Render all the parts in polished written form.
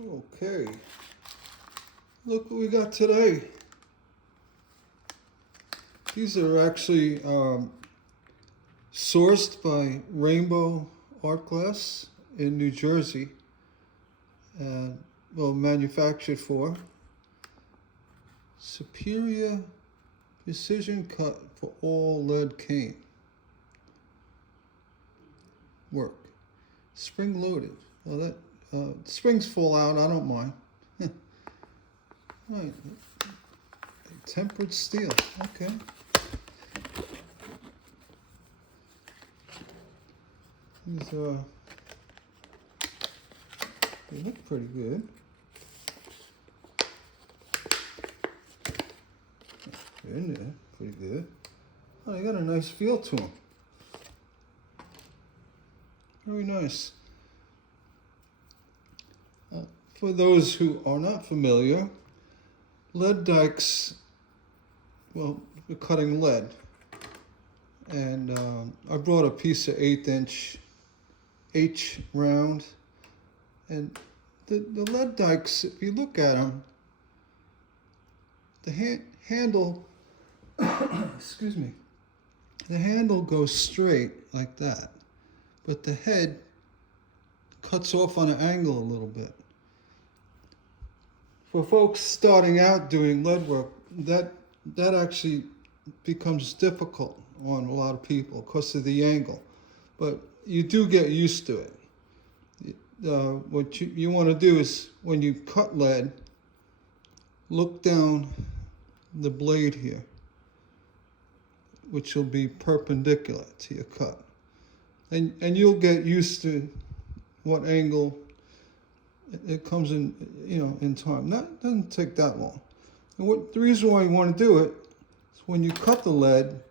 Okay, look what we got today. These are actually sourced by Rainbow Art Glass in New Jersey, and manufactured for Superior Precision Cut for all lead cane work. Spring loaded. Well, that springs fall out. I don't mind. Right. Tempered steel. Okay. These they look pretty good. They're in there, pretty good. Oh, they got a nice feel to them. Very nice. For those who are not familiar, lead dykes, well, we're cutting lead. And I brought a piece of 1/8 inch H round. And the lead dykes, if you look at them, the handle, excuse me, the handle goes straight like that. But the head cuts off on an angle a little bit. For folks starting out doing lead work, that actually becomes difficult on a lot of people because of the angle. But you do get used to it. What you want to do is, when you cut lead, look down the blade here, which will be perpendicular to your cut. And you'll get used to what angle it comes in, in time. That doesn't take that long. And the reason why you want to do it is when you cut the lead,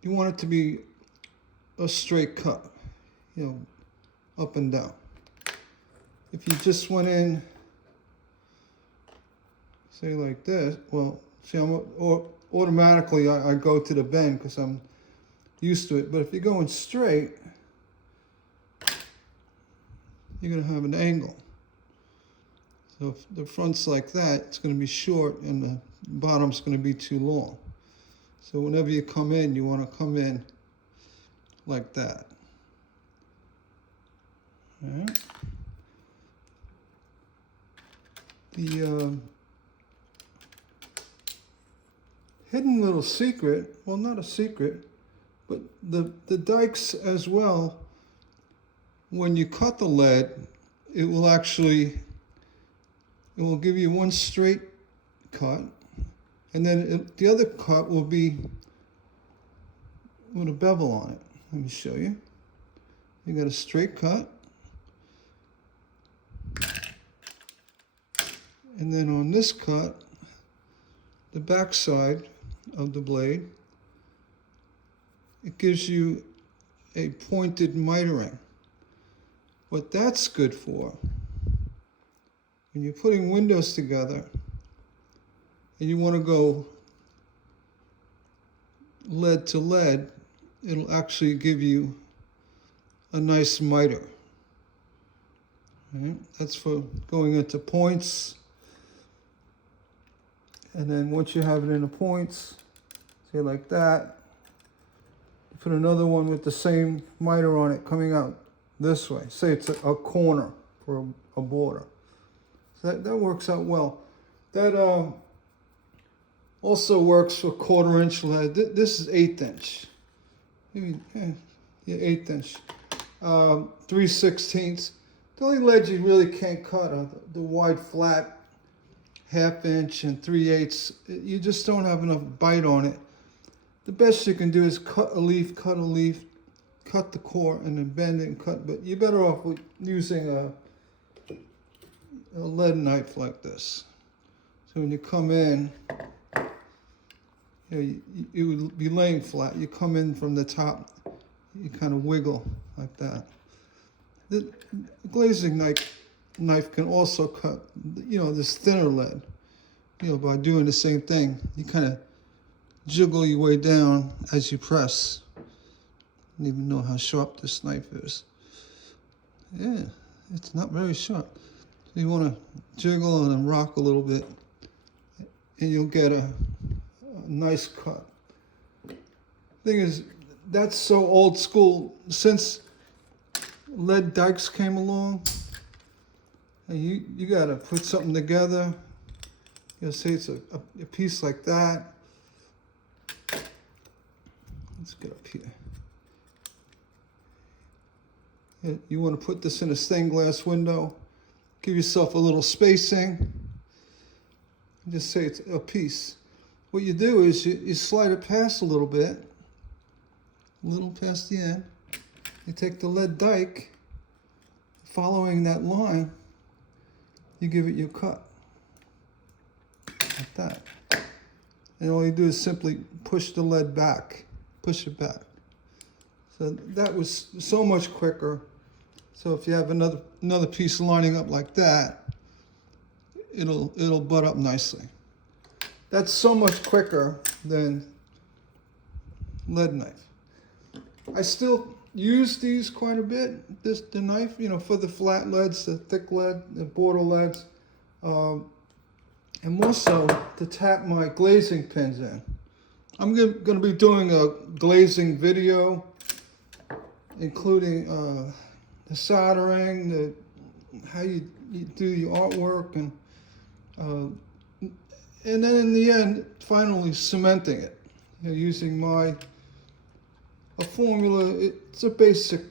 you want it to be a straight cut, up and down. If you just went in, say like this, well, see, automatically I go to the bend because I'm used to it. But if you're going straight, you're going to have an angle. So if the front's like that, it's going to be short and the bottom's going to be too long. So whenever you come in, you want to come in like that. All right. The hidden little secret, well, not a secret, but the dykes as well, when you cut the lead, it will give you one straight cut, and then the other cut will be with a bevel on it. Let me show you. You got a straight cut, and then on this cut, the back side of the blade, it gives you a pointed mitering. What that's good for, when you're putting windows together and you want to go lead to lead, it'll actually give you a nice miter. Right? That's for going into points. And then once you have it in the points, say like that, you put another one with the same miter on it coming out this way. Say it's a corner for a border. So that works out well. That also works for 1/4 inch lead. This is 1/8 inch. Maybe, 1/8 inch. 3/16. The only lead you really can't cut are the wide flat 1/2 inch and 3/8. You just don't have enough bite on it. The best you can do is cut a leaf, cut the core, and then bend it and cut. But you're better off with using a lead knife like this. So when you come in, you would be laying flat. You come in from the top, you kind of wiggle like that. The glazing knife can also cut, this thinner lead, by doing the same thing. You kind of jiggle your way down as you press. I don't even know how sharp this knife is. Yeah, It's not very sharp. So you want to jiggle and rock a little bit, and you'll get a nice cut. Thing is, that's so old school. Since lead dykes came along, and you got to put something together. You'll say it's a piece like that. Let's get up here. You want to put this in a stained glass window. Give yourself a little spacing. Just say it's a piece. What you do is you slide it past a little bit, past the end. You take the lead dyke, following that line, you give it your cut, like that. And all you do is simply push the lead back, push it back. So that was so much quicker. So if you have another piece lining up like that, it'll butt up nicely. That's so much quicker than lead knife. I still use these quite a bit. The knife, for the flat leads, the thick lead, the border leads, and more so to tap my glazing pins in. I'm going to be doing a glazing video, including the soldering, how you do your artwork, and then in the end, finally cementing it, using a formula. It's a basic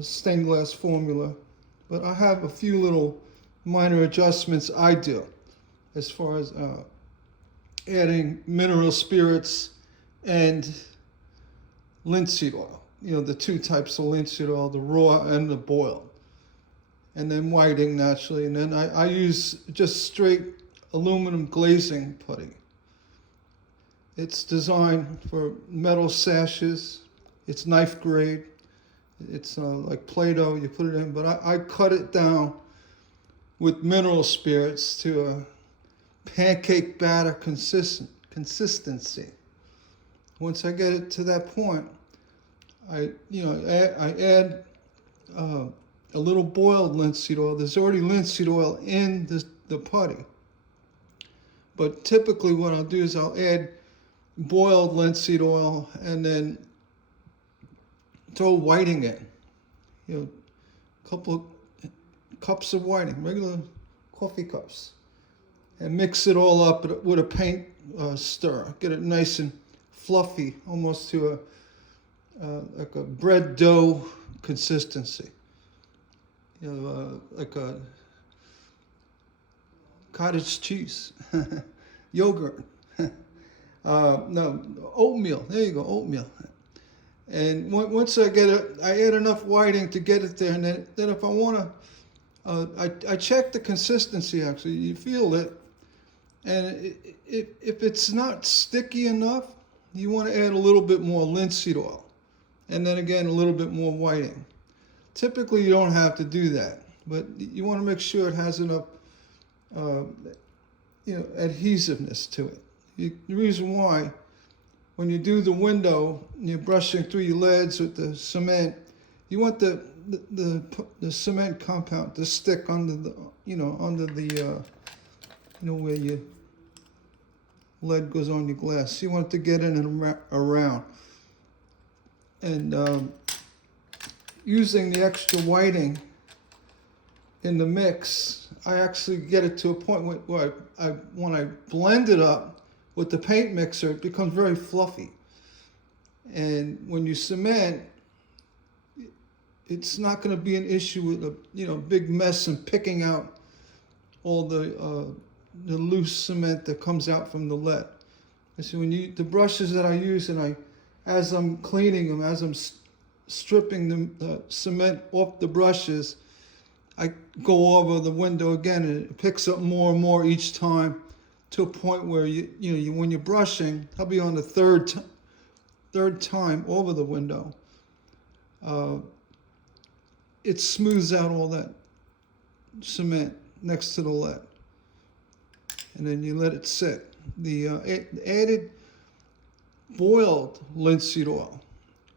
stained glass formula, but I have a few little minor adjustments I do, as far as adding mineral spirits and linseed oil. The two types of linseed oil, the raw and the boiled. And then whiting naturally. And then I use just straight aluminum glazing putty. It's designed for metal sashes. It's knife grade. It's like Play-Doh, you put it in. But I cut it down with mineral spirits to a pancake batter consistency. Once I get it to that point, I add a little boiled linseed oil. There's already linseed oil in the putty. But typically what I'll do is I'll add boiled linseed oil and then throw whiting in. A couple of cups of whiting, regular coffee cups. And mix it all up with a paint stir. Get it nice and fluffy, almost to like a bread dough consistency. Like a cottage cheese, yogurt. No, oatmeal. There you go, oatmeal. And once I get it, I add enough whiting to get it there. And then if I want to, I check the consistency. Actually, you feel it, and if it's not sticky enough, you want to add a little bit more linseed oil, and then again a little bit more whiting. Typically, you don't have to do that, but you want to make sure it has enough, adhesiveness to it. The reason why, when you do the window, you're brushing through your leads with the cement, you want the cement compound to stick under the, where your lead goes on your glass. You want it to get in and around. And using the extra whiting in the mix, I actually get it to a point where when I blend it up with the paint mixer, it becomes very fluffy. And when you cement, it's not going to be an issue with a big mess and picking out all the loose cement that comes out from the lead. And so the brushes that I use, and as I'm cleaning them, as I'm stripping the cement off the brushes, I go over the window again, and it picks up more and more each time, to a point where when you're brushing, I'll be on the third time over the window. It smooths out all that cement next to the lead, and then you let it sit. The added boiled linseed oil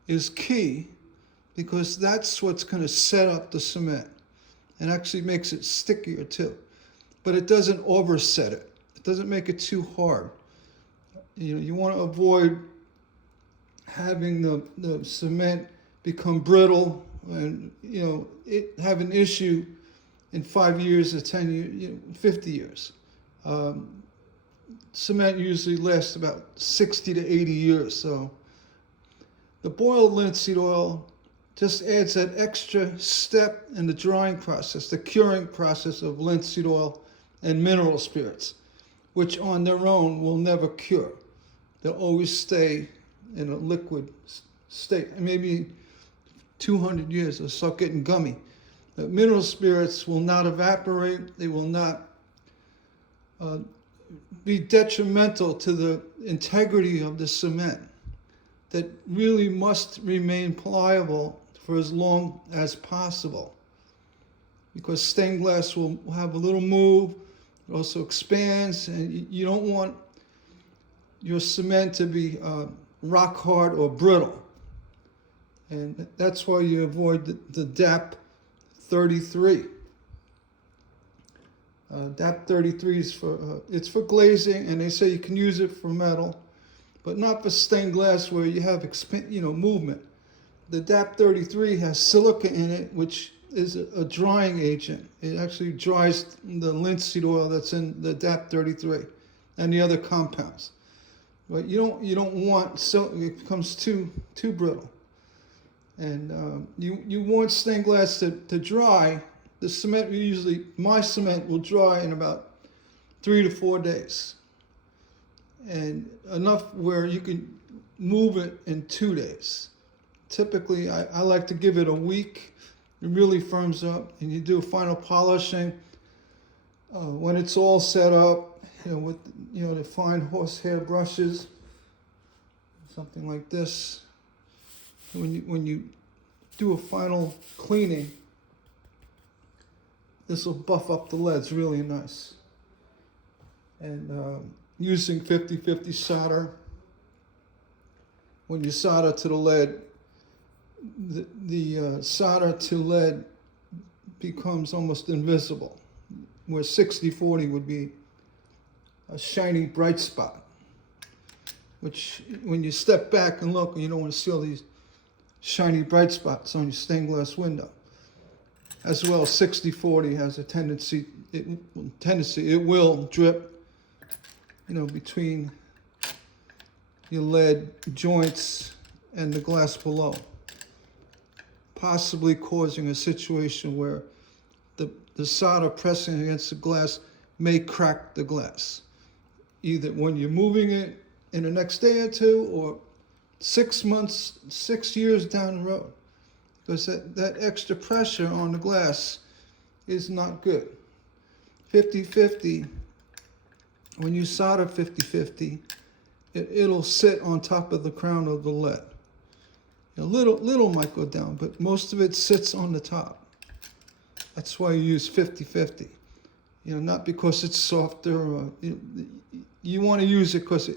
is key, because that's what's going to set up the cement. and actually makes it stickier too. But it doesn't overset it. It doesn't make it too hard. You want to avoid having the cement become brittle and it have an issue in 5 years or 10 years, 50 years. Cement usually lasts about 60 to 80 years. So the boiled linseed oil just adds that extra step in the drying process, the curing process of linseed oil and mineral spirits, which on their own will never cure. They'll always stay in a liquid state. And maybe 200 years they'll start getting gummy. The mineral spirits will not evaporate. They will not be detrimental to the integrity of the cement that really must remain pliable for as long as possible, because stained glass will have a little move. It also expands, and you don't want your cement to be rock hard or brittle. And that's why you avoid the DAP 33. DAP 33 is it's for glazing, and they say you can use it for metal, but not for stained glass where you have movement. The DAP 33 has silica in it, which is a drying agent. It actually dries the linseed oil that's in the DAP 33 and the other compounds. But you don't want it becomes too brittle. And you want stained glass to dry. The cement my cement will dry in about 3 to 4 days, and enough where you can move it in 2 days. Typically, I like to give it a week. It really firms up, and you do final polishing when it's all set up. With the fine horsehair brushes, something like this. When you do a final cleaning, this will buff up the leads really nice. And using 50-50 solder, when you solder to the lead, the solder to lead becomes almost invisible, where 60-40 would be a shiny bright spot, which when you step back and look, you don't want to see all these shiny bright spots on your stained glass window. As well, 60-40 has a tendency, it will drip, between your lead joints and the glass below, possibly causing a situation where the solder pressing against the glass may crack the glass, either when you're moving it in the next day or two, or 6 months, 6 years down the road. Because that extra pressure on the glass is not good. 50-50, when you solder 50-50, it'll sit on top of the crown of the lead. A little might go down, but most of it sits on the top. That's why you use 50-50. Not because it's softer. Or, you want to use it because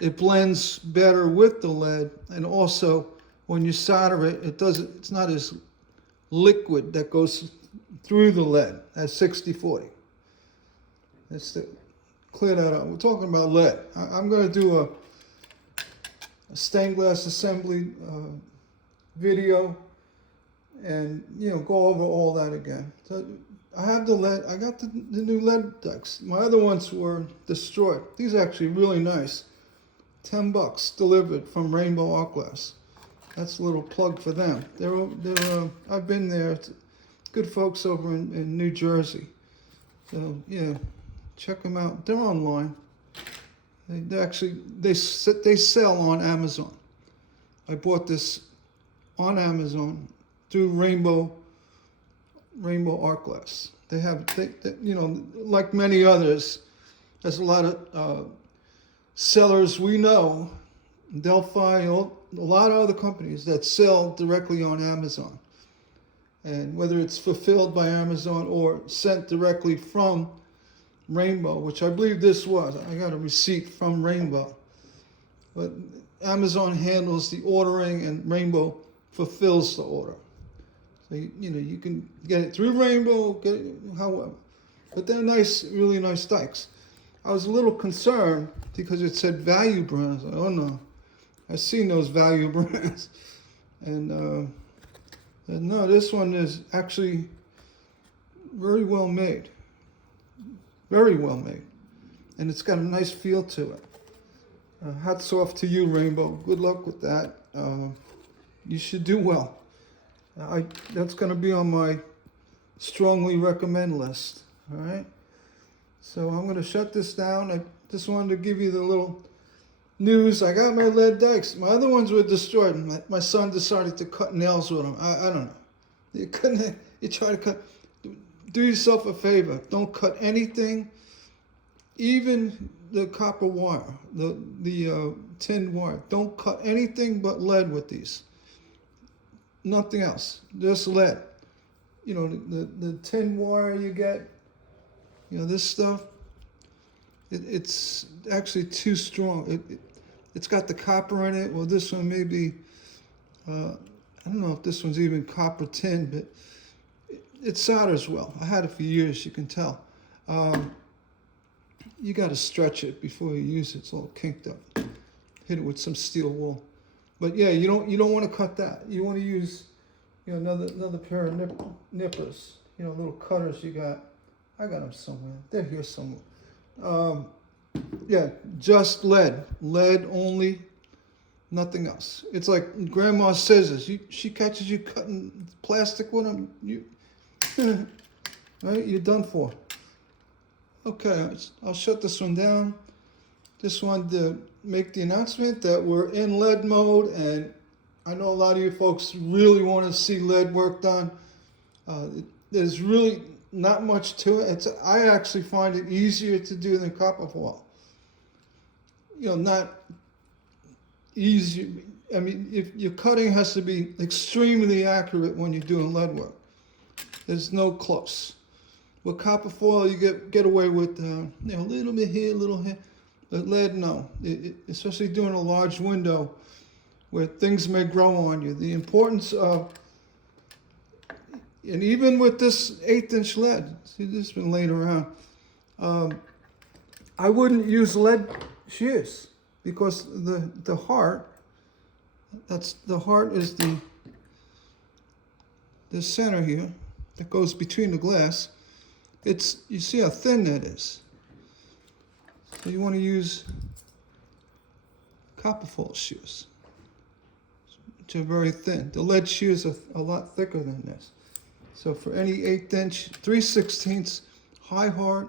it blends better with the lead, and also when you solder it, it's not as liquid that goes through the lead as 60-40. Let's clear that up. We're talking about lead. I'm going to do a stained glass assembly video, and go over all that again. So I have the lead. I got the new lead dykes. My other ones were destroyed. These are actually really nice. $10 delivered from Rainbow Art Glass. That's a little plug for them. I've been there. Good folks over in New Jersey. So yeah, check them out. They're online. They sell on Amazon. I bought this on Amazon through Rainbow Art Glass. They like many others, there's a lot of sellers we know, Delphi, a lot of other companies that sell directly on Amazon. And whether it's fulfilled by Amazon or sent directly from Rainbow, which I believe this was. I got a receipt from Rainbow. But Amazon handles the ordering and Rainbow fulfills the order. So you can get it through Rainbow, get it however. But they're nice, really nice dykes. I was a little concerned because it said value brands. Oh no, I've seen those value brands, and no, this one is actually very well made, very well made, and it's got a nice feel to it. Hats off to you, Rainbow. Good luck with that. You should do well. That's going to be on my strongly recommend list. All right. So I'm going to shut this down. I just wanted to give you the little news. I got my lead dykes. My other ones were destroyed. My son decided to cut nails with them. I don't know. You couldn't. You try to cut. Do yourself a favor. Don't cut anything, even the copper wire, the tin wire. Don't cut anything but lead with these. Nothing else. Just lead. The tin wire you get. This stuff. It's actually too strong. It's got the copper in it. Well, this one may be. I don't know if this one's even copper tin, but it solders well. I had it for years. You can tell. You got to stretch it before you use it. It's all kinked up. Hit it with some steel wool. But yeah, you don't want to cut that. You want to use another pair of nippers. Little cutters you got. I got them somewhere. They're here somewhere. Yeah, just lead. Lead only. Nothing else. It's like grandma's scissors. She catches you cutting plastic with them. Right? You're done for. Okay, I'll shut this one down. Just wanted to make the announcement that we're in lead mode, and I know a lot of you folks really want to see lead work done. There's really not much to it. I actually find it easier to do than copper foil. Not easy. I mean, if your cutting has to be extremely accurate when you're doing lead work. There's no close. With copper foil, you get away with a little bit here, a little here. But lead, no. Especially doing a large window where things may grow on you. The importance of, and even with this 1/8" lead, see, this has been laying around. I wouldn't use lead shears because the heart, the heart is the center here that goes between the glass. You see how thin that is. So you want to use copper foil shears, which are very thin. The lead shears are a lot thicker than this. So for any 1/8", 3/16 high heart,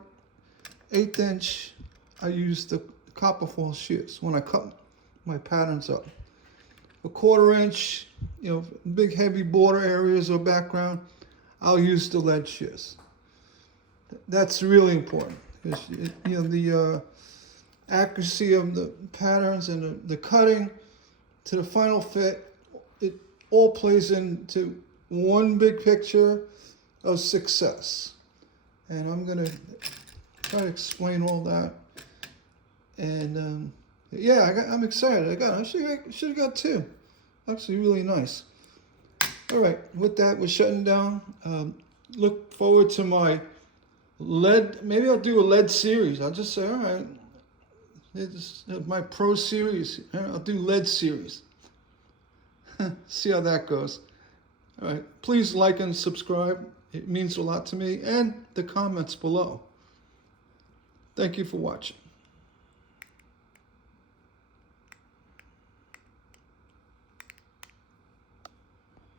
1/8", I use the copper foil shears when I cut my patterns up. A 1/4", big heavy border areas or background, I'll use the lead shears. That's really important because the accuracy of the patterns and the cutting to the final fit, it all plays into one big picture of success. And I'm going to try to explain all that. And yeah, I'm excited. I should have got 2. Actually, really nice. All right, with that, we're shutting down. Look forward to my lead. Maybe I'll do a lead series. I'll just say, all right, it's my pro series. I'll do lead series. See how that goes. All right, please like and subscribe. It means a lot to me, and the comments below. Thank you for watching.